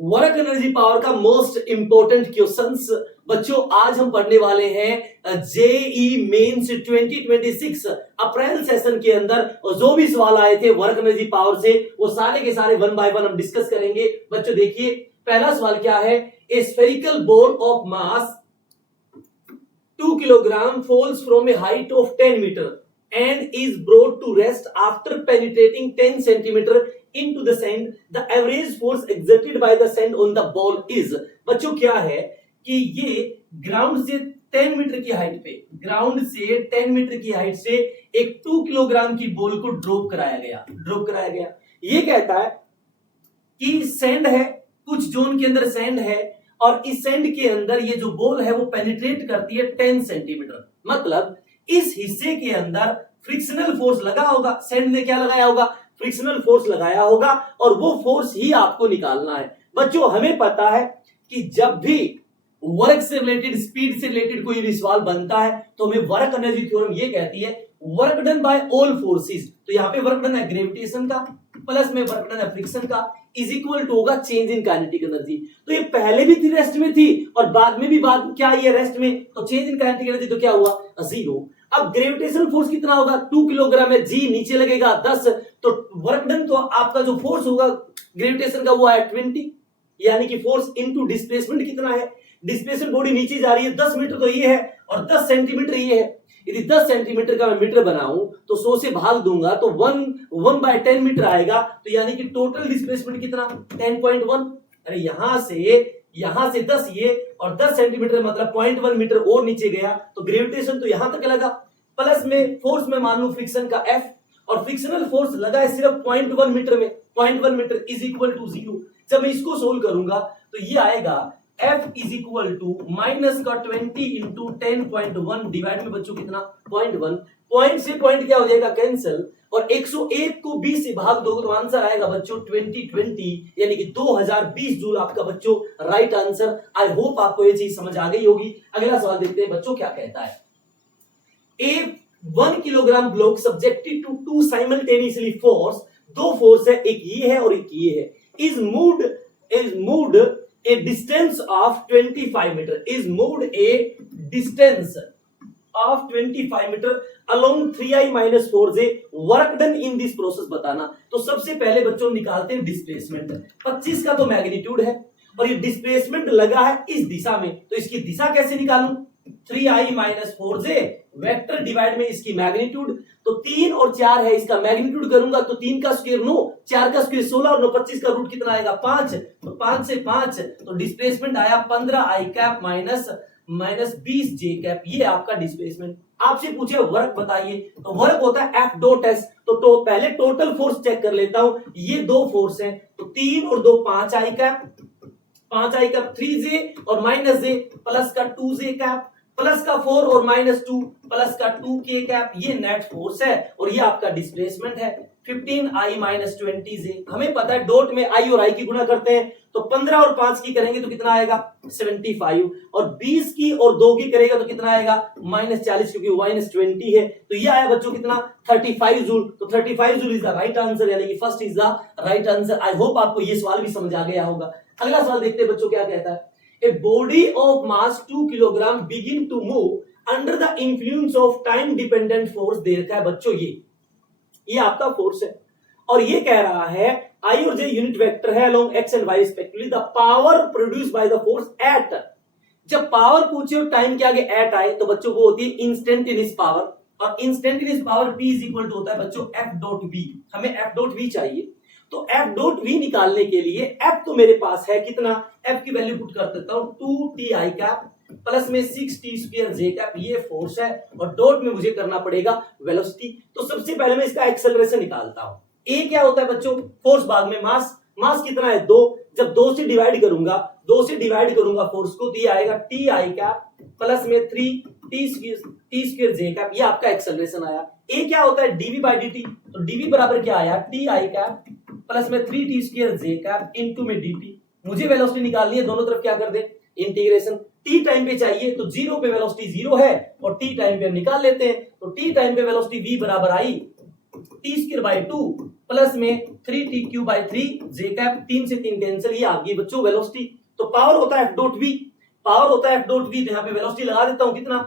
Work energy power का most important questions बच्चों आज हम पढ़ने वाले हैं जेई मेंस 2026 अप्रैल सेशन के अंदर। और जो भी सवाल आए थे वर्क एनर्जी पावर से वो सारे के सारे वन बाय वन हम डिस्कस करेंगे। बच्चों देखिए पहला सवाल क्या है, ए spherical ball of mass 2 kilogram falls from a height of 10 meter and is brought to rest after penetrating 10 centimeter into the sand. The average force exerted by the sand on the ball is। बच्चों क्या है कि ये ground से 10 metre की height पे, ground से 10 metre की हाइट से एक 2 किलोग्राम की बॉल को ड्रॉप कराया गया। ये कहता है कि सैंड है, कुछ जोन के अंदर सैंड है और इस सैंड के अंदर ये जो बॉल है वो पेनिट्रेट करती है 10 सेंटीमीटर। मतलब इस हिस्से के अंदर फ्रिक्शनल फोर्स लगा होगा, सैंड ने क्या लगाया होगा, फ्रिक्शनल फोर्स लगाया होगा और वो फोर्स ही आपको निकालना है। बच्चों हमें पता है कि जब भी वर्क से रिलेटेड, स्पीड से रिलेटेड कोई भी सवाल बनता है तो हमें वर्क एनर्जी थ्योरम ये कहती है work done bye all forces. तो यहाँ पे वर्क डन है ग्रेविटेशन का प्लस में वर्क डन है फ्रिक्शन का इज इक्वल टू होगा चेंज इन काइनेटिक एनर्जी। तो ये पहले भी थी रेस्ट में थी और बाद में भी क्या ये रेस्ट में, तो चेंज इन काइनेटिक एनर्जी तो क्या हुआ 0। अब ग्रेविटेशनल फोर्स कितना होगा 2 किलोग्राम है, जी नीचे लगेगा 10, तो वर्क डन तो आपका जो फोर्स होगा ग्रेविटेशन का वो है 20, यानी कि फोर्स इनटू डिस्प्लेसमेंट कितना है, डिस्प्लेसमेंट बॉडी नीचे जा रही है 10 मीटर तो ये है और 10 सेंटीमीटर ये है। यदि 10 सेंटीमीटर का मैं मीटर बनाऊं तो 100 से भाग दूंगा तो 1/10 मीटर आएगा। तो यानी कि टोटल डिस्प्लेसमेंट कितना 10.1। अरे यहां से 10 ये और 10 सेंटीमीटर मतलब 0.1 मीटर और नीचे गया तो ग्रेविटेशन तो यहां तक लगा। प्लस में फोर्स में मान लू फ्रिक्शन का F और फ्रिक्शनल फोर्स लगा है सिर्फ 0.1 मीटर में, 0.1 मीटर इज इक्वल टू 0। जब मैं इसको सोल्व करूंगा तो ये आएगा F is equal to minus का 20 इंटू 10.1 डिवाइड में बच्चों कितना 0.1। पॉइंट से पॉइंट क्या हो जाएगा कैंसिल और 101 को 20 से भाग दोगे तो आंसर आएगा बच्चों 2020 यानी कि 2020 जूल आपका बच्चों राइट आंसर। आई होप आपको ये चीज समझ आ गई होगी। अगला सवाल देखते हैं बच्चों क्या कहता है। A 1 kilogram block subjected to 2 simultaneously force, दो फोर्स है, एक ये है और एक ये है, is moved a distance of 25 meter is moved a distance of 25 meter along 3i minus 4j work done in this process बताना। तो सबसे पहले बच्चों निकालते हैं डिस्प्लेसमेंट। 25 का तो मैग्नीट्यूड है और ये डिस्प्लेसमेंट लगा है इस दिशा में, तो इसकी दिशा कैसे निकालूं 3i minus 4j vector divide में इसकी मैग्नीट्यूड। तो 3 और 4 है, इसका मैग्नीट्यूड करूंगा तो 3 का स्क्वायर 9, 4 का स्क्वायर 16 और 9 25 का रूट कितना आएगा 5। तो 5 से 5 तो डिस्प्लेसमेंट आया 15i cap minus 20j cap. ये आपका डिस्प्लेसमेंट। आपसे पूछे वर्क बताइए तो वर्क होता है F डॉट S। तो पहले टोटल फोर्स चेक कर लेता हूं, ये दो फोर्स हैं तो 3 और 2 5i कैप 3j और माइनस j प्लस का 2j कैप प्लस का 4 और माइनस 2 प्लस का 2k कैप। ये नेट फोर्स है और ये आपका डिस्प्लेसमेंट है 15i माइनस 20j। हमें पता है डॉट में i और i की गुणा करते हैं तो 15 और 5 की करेंगे तो कितना आएगा 75 और 20 की और 2 की करेगा तो कितना आएगा माइनस 40 क्योंकि माइनस 20 है। तो ये आया बच्चों कितना 35 जूल। तो 35 joule is the right answer यानी कि first is the right answer. I hope आपको ये सवाल भी समझ आ गया होगा। अगला सवाल देखते हैं बच्चों क्या कहता है। A body of mass 2 kilogram begin to move under the influence of time dependent force दे रखा है बच्चों। ये आपका फोर्स है और ये कह रहा है I और J यूनिट वेक्टर है along x and y respectively। The power produced by the force at, जब पावर पूछे और टाइम के आगे एट आए तो बच्चों वो होती है इंस्टेंटेनियस पावर और instantaneous power P is equal to होता है बच्चों F डॉट V। हमें F डॉट V चाहिए तो F डॉट V निकालने के लिए F तो मेरे पास है कितना, F की वैल्यू पुट कर देता हूं 2ti कैप प्लस में 6t स्क्वायर j कैप। ये फोर्स है और डॉट में मुझे करना पड़ेगा वेलोसिटी। तो सबसे पहले मैं इसका एक्सेलरेशन निकालता हूं। A क्या होता है बच्चों फोर्स भाग में मास कितना है 2। जब 2 से डिवाइड करूंगा फोर्स को तो ये आएगा ti कैप प्लस में 3t स्क्वायर j कैप। ये आपका एक्सेलरेशन आया। A क्या होता है dv बाई dt, तो dv बराबर क्या आया ti कैप प्लस में 3t square j cap into में dt। मुझे वेलोसिटी निकालनी है, दोनों तरफ क्या कर दे इंटीग्रेशन। t टाइम पे चाहिए तो 0 पे वेलोसिटी 0 है और t टाइम पे हम निकाल लेते हैं। तो t टाइम पे वेलोसिटी v बराबर I T square by 2 plus में 3t³ बाई 3 जे कैप, 3 से 3 कैंसिल, ये आ गई बच्चों वेलोसिटी। तो पावर होता है F.V, पावर होता है F.V, तो यहाँ पे वेलोसिटी लगा देता हूं कितना,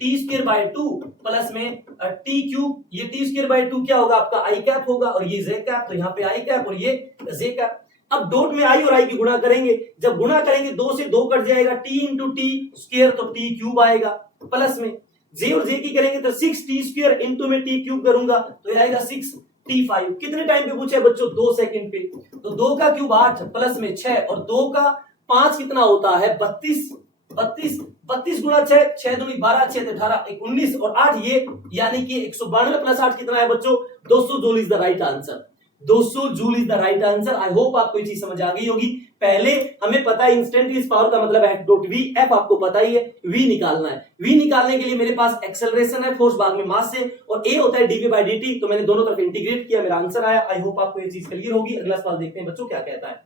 टी स्क्वायर बाई 2 प्लस में t³, ये टी स्क्वायर बाई 2 क्या होगा आपका आई कैप होगा, और ये जे कैप, तो यहाँ पे आई कैप और ये जे कैप। अब डॉट में आई और आई की गुणा करेंगे, जब गुणा करेंगे 2 से 2 कट जाएगा, t इंटू टी स्क्वायर तो t³ आएगा, प्लस में जे और जे की करेंगे तो 6t स्क्वायर इंटू में t³ करूंगा तो ये आएगा 6t5। कितने टाइम पे पूछा है बच्चों, 2 सेकंड पे। तो 2 का क्यूब 8 प्लस में 6 और 2 का 5 कितना होता है 32, 32 गुणा 6, 6 दूनी 12, 6 18, 19 और 8 ये, यानी कि 192 प्लस 8 कितना है बच्चों 200 joule is the right answer. 200 joule is the right answer. I hope आपको ये चीज समझ आ गई होगी। पहले हमें पता है इंस्टेंटेनियस पावर का मतलब है F.V, F आपको पता ही है, V निकालना है। V निकालने के लिए मेरे पास एक्सेलरेशन है, फोर्स भाग में मास से, और A होता है dV/dt, तो मैंने दोनों तरफ इंटीग्रेट किया, मेरा आंसर आया। आई होप आपको ये चीज क्लियर होगी। अगला सवाल देखते हैं बच्चों क्या कहता है।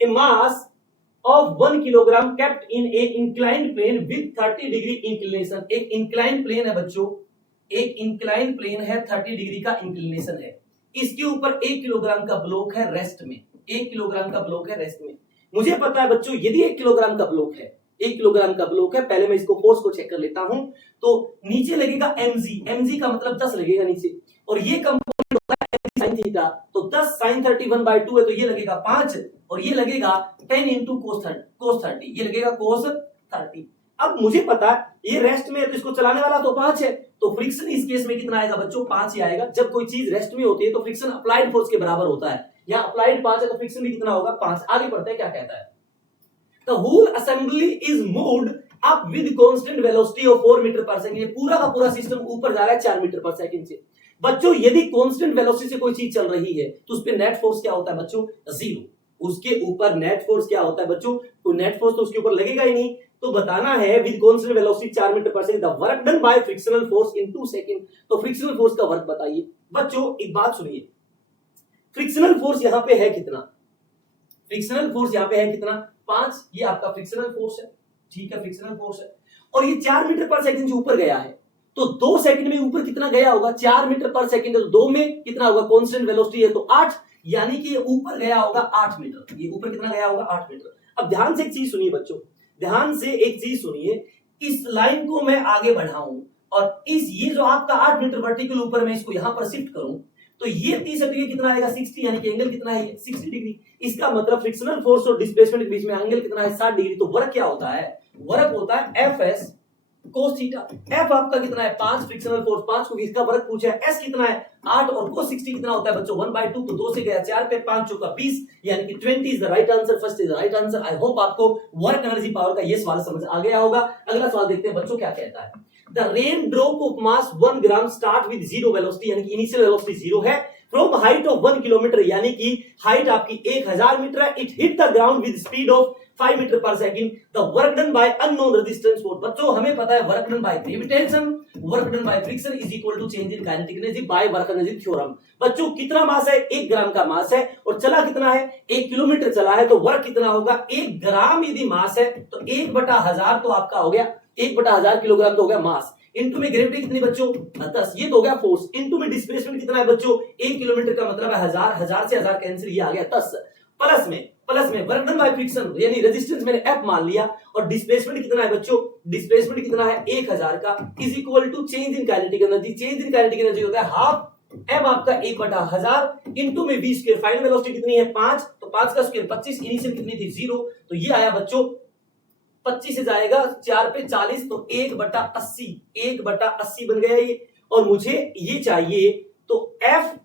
ए मास of 1 kilogram kept in a inclined plane with 30 degree inclination। एक inclined plane है बच्चों, एक inclined plane है, 30 डिग्री का inclination है, इसके ऊपर 1 किलोग्राम का ब्लॉक है रेस्ट में, 1 किलोग्राम का ब्लॉक है रेस्ट में। मुझे पता है बच्चों यदि 1 किलोग्राम का ब्लॉक है, 1 किलोग्राम का ब्लॉक है, पहले मैं इसको फोर्स को चेक कर लेता हूं, तो नीचे लगेगा mg का मतलब 10 लगेगा नीचे, और ये कंपोनेंट होता है sin थीटा, तो 10 sin 31/2 है, तो ये लगेगा 5, और ये लगेगा 10 into cos 30, ये लगेगा cos 30। अब मुझे पता है ये रेस्ट में है तो इसको चलाने वाला तो 5 है, तो फ्रिक्शन इस केस में कितना आएगा बच्चों 5 ही आएगा। जब कोई चीज रेस्ट में होती है तो फ्रिक्शन अप्लाइड फोर्स के बराबर होता है, यहाँ अप्लाइड 5 है तो फ्रिक्शन भी कितना होगा 5। आगे बढ़ते हैं क्या कहता है। The whole assembly is moved up with constant velocity of 4 metre per second. ये पूरा का पूरा सिस्टम ऊपर जा रहा है 4 मीटर पर सेकंड से। बच्चों यदि कांस्टेंट वेलोसिटी से कोई चीज चल रही है तो उस पे नेट फोर्स क्या होता है बच्चों 0। उसके ऊपर नेट फोर्स क्या होता है बच्चों, तो नेट फोर्स तो उसके ऊपर लगेगा ही नहीं। तो बताना है with constant velocity 4 metre per second the work done bye frictional force in 2 second. तो फ्रिक्शनल फोर्स का वर्क बताइए। बच्चों एक बात सुनिए, फ्रिक्शनल फोर्स यहां पे है कितना, फ्रिक्शनल फोर्स यहां पे है कितना 5, ये आपका फ्रिक्शनल फोर्स है, ठीक है फ्रिक्शनल फोर्स है, और ये 4 मीटर पर सेकंड से ऊपर गया है, तो 2 सेकंड में ऊपर कितना गया होगा 4 मीटर पर सेकंड, तो 2 में कितना होगा कांस्टेंट वेलोसिटी है तो 8, यानी कि ये ऊपर गया होगा 8 मीटर। ये ऊपर कितना गया होगा 8 मीटर। अब ध्यान से एक चीज सुनिए बच्चों, ध्यान से एक चीज सुनिए, इस लाइन को मैं आगे बढ़ाऊं और इस ये जो आपका 8 मीटर वर्टिकल ऊपर मैं इसको यहां पर शिफ्ट करूं तो ये 30 डिग्री कितना आएगा 60, यानी कि एंगल कितना है 60 डिग्री। इसका मतलब फ्रिक्शनल फोर्स और डिस्प्लेसमेंट के बीच में एंगल कितना है 60 डिग्री। तो वर्क क्या होता है, वर्क होता है Fs cos थीटा। F आपका कितना है 5, फ्रिक्शनल फोर्स 5 को इसका वर्क पूछा है, S कितना है 8 और cos 60 कितना होता है बच्चों 1/2, तो 2 से गया 4 पे 5 चौका 20, यानी कि 20 is the right answer, first is the right answer. I hope आपको वर्क एनर्जी पावर का ये सवाल समझ आ गया होगा। अगला सवाल देखते हैं बच्चों क्या कहता है। The rain drop of mass 1 gram start with 0 velocity, यानी कि इनिशियल वेलोसिटी 0 है, फ्रॉम हाइट ऑफ 1 किलोमीटर, यानी कि हाइट आपकी 1000 मीटर है, it hit the ground with speed of 5 metre per second, the work done by unknown resistance force. बच्चों हमें पता है work done by gravitation, work done by friction is equal to change in kinetic energy by work energy theorem. बच्चों कितना मास है 1 ग्राम का मास है, और चला कितना है 1 किलोमीटर चला है, तो वर्क कितना होगा 1 ग्राम यदि मास है तो 1/1000 तो आपका हो गया 1/1000 किलोग्राम तो हो गया मास, इनटू में ग्रेविटी कितनी बच्चों 10, ये तो हो गया फोर्स, इनटू में डिस्प्लेसमेंट कितना है बच्चों 1 किलोमीटर का मतलब है 1000, 1000 से 1000 कैंसिल, ये आ गया 10, प्लस में वर्क डन बाय फ्रिक्शन यानी रेजिस्टेंस मैंने F मान लिया, और डिस्प्लेसमेंट कितना है बच्चों, डिस्प्लेसमेंट कितना है 1000 का, is equal to change in kinetic energy. Change in kinetic energy होता है हाफ M आपका 1/1000 इनटू में v स्क्वायर, फाइनल वेलोसिटी कितनी है 5, तो 5 का स्क्वायर 25, इनिशियल कितनी थी 0, तो ये आया बच्चों 25 से जाएगा 4 पे 40, तो 1/80, 1/80 बन गया ये, और मुझे ये चाहिए तो F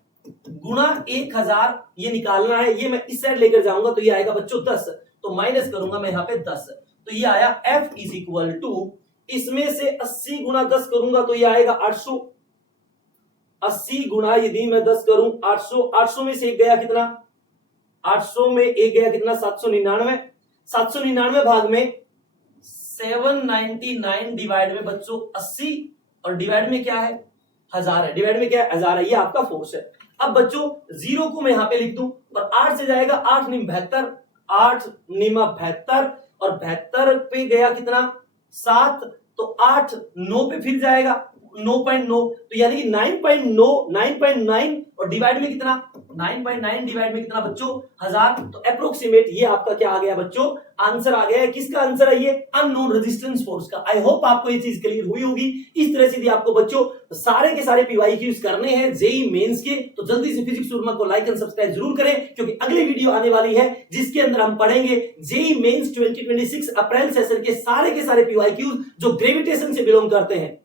गुणा 1000 ये निकालना है, ये मैं इस साइड लेकर जाऊंगा तो ये आएगा बच्चों 10, तो माइनस करूंगा मैं यहाँ पे 10, तो ये आया F इज इक्वल टू, इसमें से 80 गुणा 10 करूंगा तो ये आएगा 800, 80 गुणा यदि मैं 10 करूं 800, 800 में से एक गया कितना 800 में एक गया कितना 799, 799 भाग में 799 डिवाइड में बच्चों 80, और डिवाइड में क्या है 1000 है, डिवाइड में क्या है 1000 है, ये आपका फोर्स है। अब बच्चों 0 को मैं यहां पे लिख दूं, और 8 से जाएगा 8 निम 72, 8 निमा 72, और 72 पे गया कितना 7, तो 8 9 पे फिर जाएगा 9.9, तो यानी कि 9.9 और डिवाइड में कितना 9.9 डिवाइड में कितना बच्चों 1000, तो अप्रोक्सीमेट ये आपका क्या आ गया बच्चों आंसर आ गया है। किसका आंसर है ये अननोन रेजिस्टेंस फोर्स का। आई होप आपको ये चीज क्लियर हुई होगी। इस तरह से यदि आपको बच्चों सारे के सारे पीवाईक्यूज करने हैं जेई मेंस के तो जल्दी से फिजिक्स सुरमा को लाइक एंड सब्सक्राइब जरूर करें, क्योंकि अगली वीडियो आने वाली है जिसके अंदर हम पढ़ेंगे जेई मेंस 2026 अप्रैल सेशन के सारे पीवाईक्यूज जो ग्रेविटेशन से बिलोंग करते हैं।